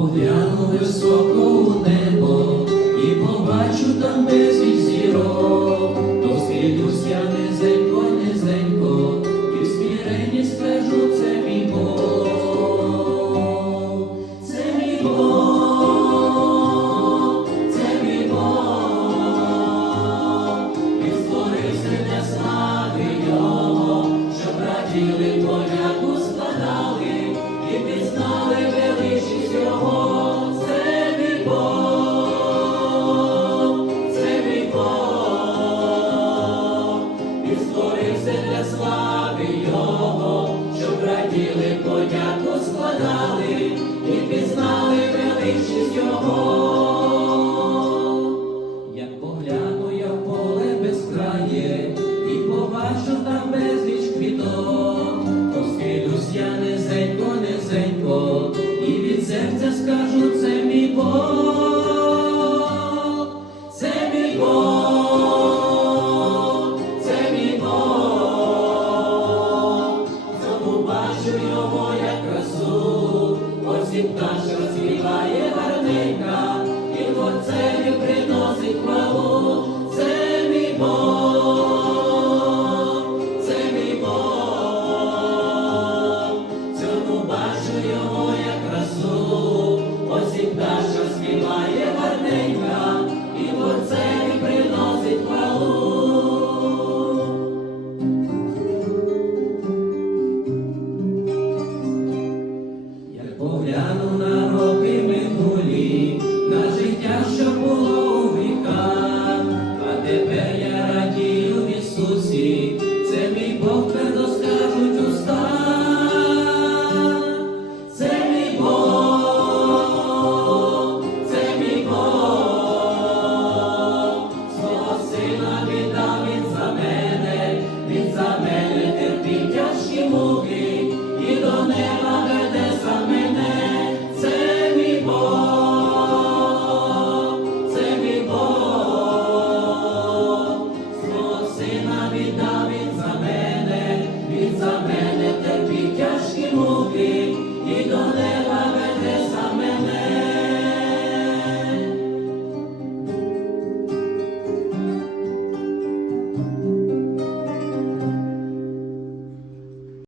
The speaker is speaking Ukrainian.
Погляну високо у небо і побачу там безвість зірок, то схилюся низенько, низенько, і в сміренні скажу це мій Бог, це мій Бог, це мій Бог, він створив серед слави його, щоб раділи поляку. все для слави Його, щоб раділи, подяку складали і пізнали величість Його. моя красу, осіб пташа розпіває гарненька, і творцеві приносить хвалу, це мій Бог, це мій Бог, цьому бачу його.